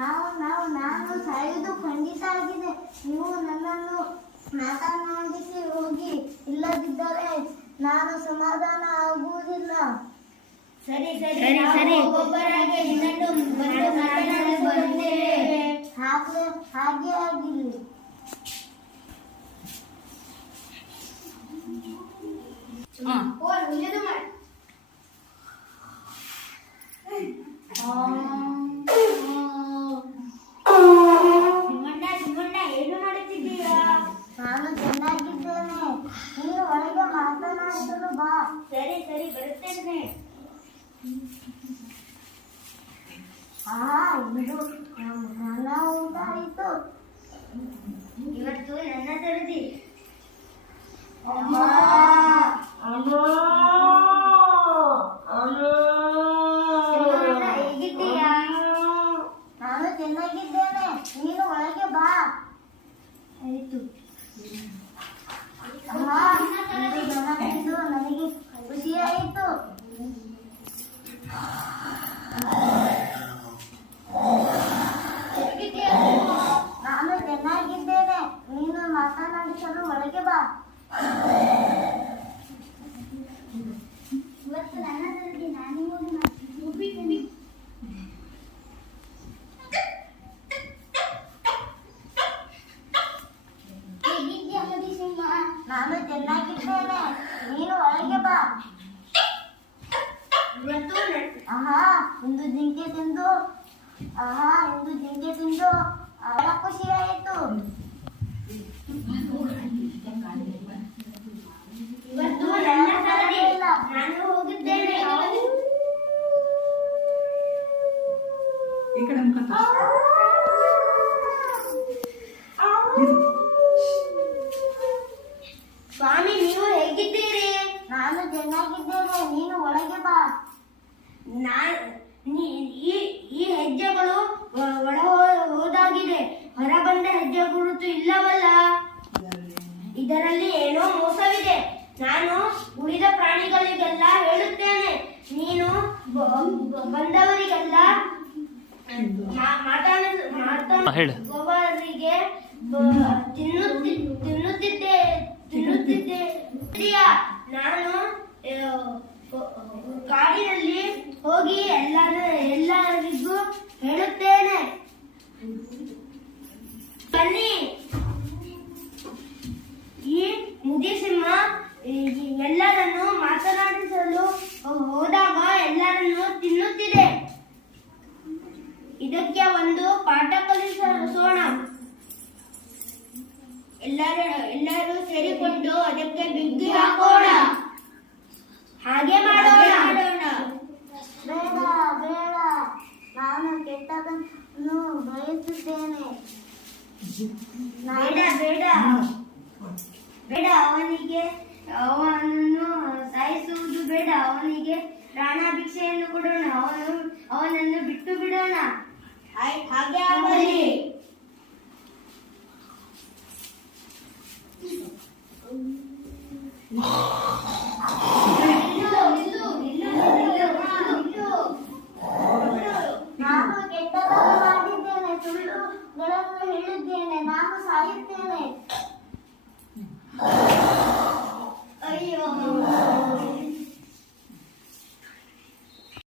ನಾನು ಸಾಯುವುದು ಖಂಡಿತ ಆಗಿದೆ. ನೀವು ನನ್ನನ್ನು ಮಾತನಾಡಿಸಿ ಹೋಗಿ ಇಲ್ಲದಿದ್ದರೆ ನಾನು ಸಮಾಧಾನ ಆಗುವುದಿಲ್ಲ. ಸರಿ ಸರಿ ಸರಿ, ಒಬ್ಬರಾಗಿ ಇನ್ನೊಂದು ಬಂದು ಮಾತನಾಡಿ ಬರುತ್ತೇವೆ ಹಾಗೆ ಹಾಗೆ ಆಗಿರಲಿ ಓ ಇಲ್ಲದ ಮಾಡಿ. છે ને? હા નાના ઉતારી તો. ನಾನು ಚೆನ್ನಾಗಿದ್ದೇನೆ. ನೀನು ಮಾತನಾಡಿಸಲು ಒಳಗೆ ಬಾ. ಇವತ್ತು ನನ್ನ ಸರದಿ ನಾನು ಹೋಗಿ ಮದಿಸಿಂಹ ನಾನು ನೀನು ಒಳಗೆ ಬಾ. ಆಹಾ ಒಂದು ಜಿಂಕೆ ತಿಂದು ಆಹಾ ಒಂದು ಜಿಂಕೆ ತಿಂದು ಬಹಳ ಖುಷಿಯಾಯಿತು ಇವತ್ತು ನನ್ನ ಸರದಿ. ನಾನು ಹೋಗುತ್ತೇನೆ ಈ ಕಡೆ ಮುಖ ಸ್ವಾಮಿ ನೀವು ಹೇಗಿದ್ದೀರಿ? ನಾನು ಚೆನ್ನಾಗಿದ್ದೇನೆ. ನೀನು ಒಳಗೆ ಬಾ. ನೀ- ಈ ಈ ಹೆಜ್ಜೆಗಳು ಒಳ ಹೋದಾಗಿದೆ ಹೊರ ಬಂದ ಹೆಜ್ಜೆ ಗುರುತು ಇಲ್ಲವಲ್ಲ? ಇದರಲ್ಲಿ ಏನೋ ಮೋಸವಿದೆ. ನಾನು ಉಳಿದ ಪ್ರಾಣಿಗಳಿಗೆಲ್ಲ ಹೇಳುತ್ತೇನೆ. ನೀನು ಬಂದವರಿಗೆಲ್ಲ. ಮಾತಾಡುವವರಿಗೆ ತಿನ್ನುತ್ತಿದ್ದೆ ತಿನ್ನುತ್ತಿದ್ದೆ? ನಾನು ಎಲ್ಲರೂ ಎಲ್ಲರೂ ಸೇರಿಕೊಂಡು ಅದಕ್ಕೆ ಬಿಗ್ಗಿ ಹಾಕೋಣ. ಹಾಗೆ ಮಾಡೋಣ. ಬೇಡ ಬೇಡ. ನಾನು ಕೆಟ್ಟದನ್ನು ಬಯಸುತ್ತೇನೆ. ಬೇಡ ಬೇಡ. ಬೇಡ ಅವನಿಗೆ ಅವನನ್ನು ಸಾಯಿಸುವುದು ಬೇಡ. ಅವನಿಗೆ ಪ್ರಾಣಾಭಿಕ್ಷೆಯನ್ನು ಕೊಡೋಣ. ಅವನು ಅವನನ್ನು ಬಿಟ್ಟು ಬಿಡೋಣ. ಹಾಗೆ ಆಗಲಿ.